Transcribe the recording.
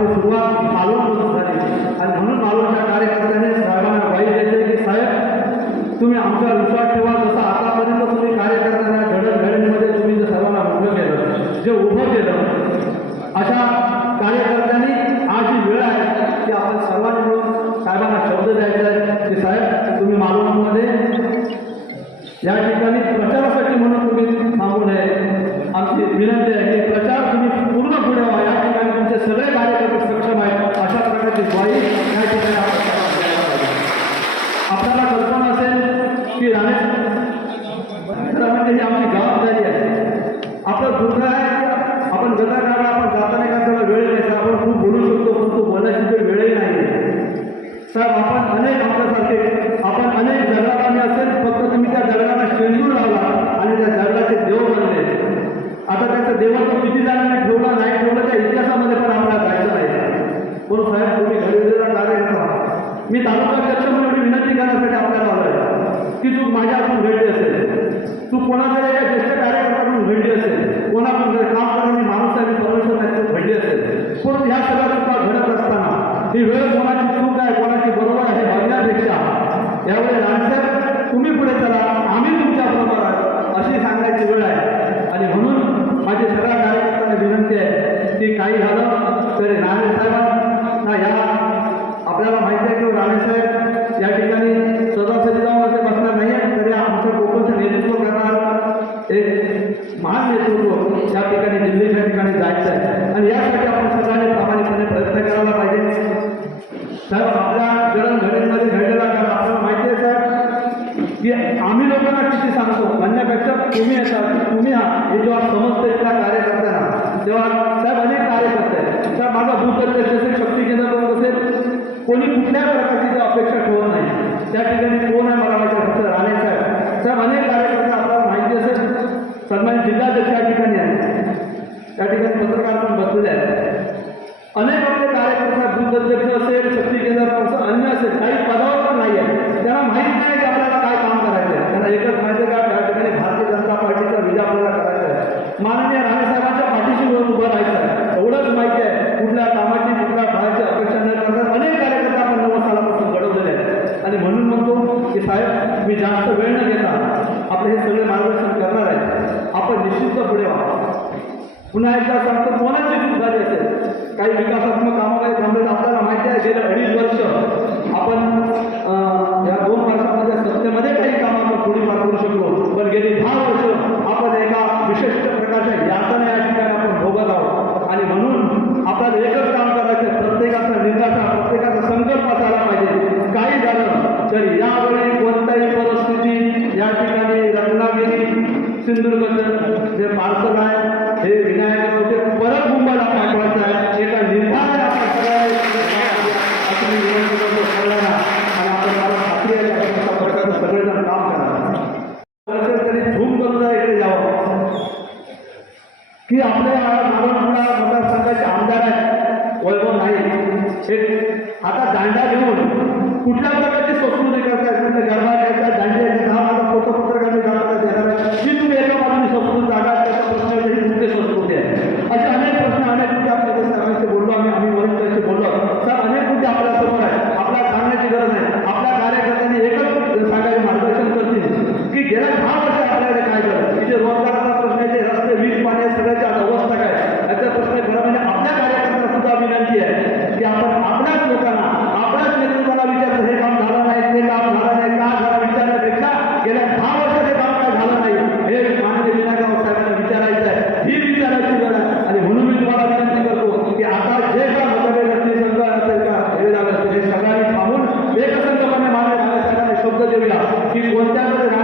मालवण झाली आणि म्हणून मालूमच्या कार्यकर्त्याने साहेबांना वाईट द्यायची की साहेब तुम्ही आमचा विश्वास ठेवा जसं आतापर्यंत तुम्ही कार्यकर्त्यांना घडणघडणीमध्ये तुम्ही जे सर्वांना उभं केलं जे उभं केलं अशा कार्यकर्त्यांनी आज जी वेळ आहे की आपण सर्वांनी मिळून साहेबांना शब्द द्यायचा आहे की साहेब तुम्ही मालूमांमध्ये या ठिकाणी प्रचारासाठी म्हणून तुम्ही थांबू नये आमची विनंती आहे की प्रचार तुम्ही पूर्ण पुढे व्हा या ठिकाणी तुमचे सगळे कार्यकर्ते सक्षम आहेत अशा प्रकारची ग्वाही या ठिकाणी आपण सर्वांना द्यायला पाहिजे. आपल्याला कल्पना असेल की राणे खरं म्हणजे ही आमची जबाबदारी आहे आपलं दुःख आहे आपण गदा काढा आपण जाताना का तेवढा वेळ नाही आपण खूप बोलू शकतो परंतु बोलायची काही वेळही नाही साहेब आपण अनेक आपल्यासारखे आपण अनेक जगाला असेल फक्त तुम्ही त्या जगाला शेंदूर लावला आणि त्या जगाचे देव बनले. आता त्याचं देवाचं किती जणांनी ठेवला नाही ठेवलं त्या इतिहासामध्ये पण आम्हाला जायचं नाही. म्हणून साहेब तुम्ही घरी कार्य करता मी तालुका अध्यक्ष म्हणून एवढी विनंती करण्यासाठी आपल्याला आलोय की चूक माझ्या हातून घडली असेल. तू कोणाकडे एका ज्येष्ठ कार्यकर्त्याकडून घडली असेल. कोणाकडून काम करणारी माणूस आणि परमेश्वर त्याच्यात घडली असेल. पण ह्या सगळ्या चुका घडत असताना ही वेळ कोणाची चूक आहे? कोणाची बरोबर आहे? बघण्यापेक्षा यावेळी राणसाहेब तुम्ही पुढे चला. आम्ही तुमच्या बरोबर आहोत. अशी सांगायची वेळ आहे. आणि म्हणून माझी सगळ्या कार्यकर्त्यांना विनंती आहे की काही झालं तरी राणे साहेबांना या आपल्याला माहिती आहे की राणेसाहेब या ठिकाणी सदासदी जाऊन असे बसणार नाही तरी आमच्या कोकणचं नेतृत्व करणार एक महान नेतृत्व या ठिकाणी दिल्लीच्या ठिकाणी जायचं आहे. आणि यासाठी आपण सगळ्यांनी प्रामाणिकपणे प्रयत्न करायला पाहिजे. तर आपल्या जडणघडणीमध्ये घडलेला कारण आपल्याला माहिती आहे सर की आम्ही लोकांना किती सांगतो म्हणण्यापेक्षा तुम्ही येतात तुम्ही हा हे जेव्हा समजते त्या कार्यकर्त्यांना तेव्हा साहेब अनेक कार्यकर्ते आहेत. त्या माझा बूथ कोणी कुठल्या प्रकारची अपेक्षा ठेवत नाही त्या ठिकाणी कोण आहे मला माहिती फक्त राणे साहेब साहेब अनेक कार्यकर्ते आपल्याला माहिती असेल सन्मान जिल्हाध्यक्ष या ठिकाणी आहे त्या ठिकाणी पत्रकार पण बसलेले आहेत अनेक आपले कार्यकर्ते बूथ अध्यक्ष असेल शक्ती केंद्र असेल अन्य असेल काही पदावर पण नाही आहे त्यांना माहीत नाही की आपल्याला काय काम करायचं आहे त्यांना एकच माहिती आहे का त्या ठिकाणी भारतीय जनता पार्टीचा विजय आपल्याला करायचा आहे माननीय राणेसाहेबांच्या पाठीशी येऊन उभं राहायचं आहे एवढंच माहिती आहे कुठल्या कामाची कुठल्या फळाची अपेक्षा न करता अनेक कार्यकर्ते आपण नव्वद सालापासून घडवलेले आहेत आणि म्हणून म्हणतो की साहेब मी जास्त वेळ न घेता आपले हे सगळे मार्गदर्शन करणार आहे सुद्धा पुढे व्हा पुन्हा एकदा सांगतो कोणाची चूक झाली असेल. काही विकासात्मक कामामध्ये थांबले तर आपल्याला माहिती आहे गेल्या अडीच वर्ष आपण अं, या दोन वर्षामध्ये सत्तेमध्ये काही कामं आपण थोडीफार करू शकलो पण गेली दहा वर्ष आपण एका विशिष्ट प्रकारच्या यातना या ठिकाणी आपण भोगत आहोत आणि म्हणून आपल्याला एकच काम करायचं आहे, प्रत्येकाचा निर्धार प्रत्येकाचा संकल्प असायला पाहिजे काही झालं तर यावेळी कोणत्याही परिस्थिती या ठिकाणी सिंधुदुर्गचं जे पार्सल आहे हे विनायक परत मुंबईला पाठवायचं आहे. एका निर्धार आपण सगळ्यांना आणि आपण मला खात्री आहे की अशा सगळेजण काम करा तरी झूम करून इकडे जावं. की आपले नारायणपुरा मतदारसंघाचे आमदार आहेत वैभव नाही हे आता दांडा घेऊन कुठल्या कि कोणत्या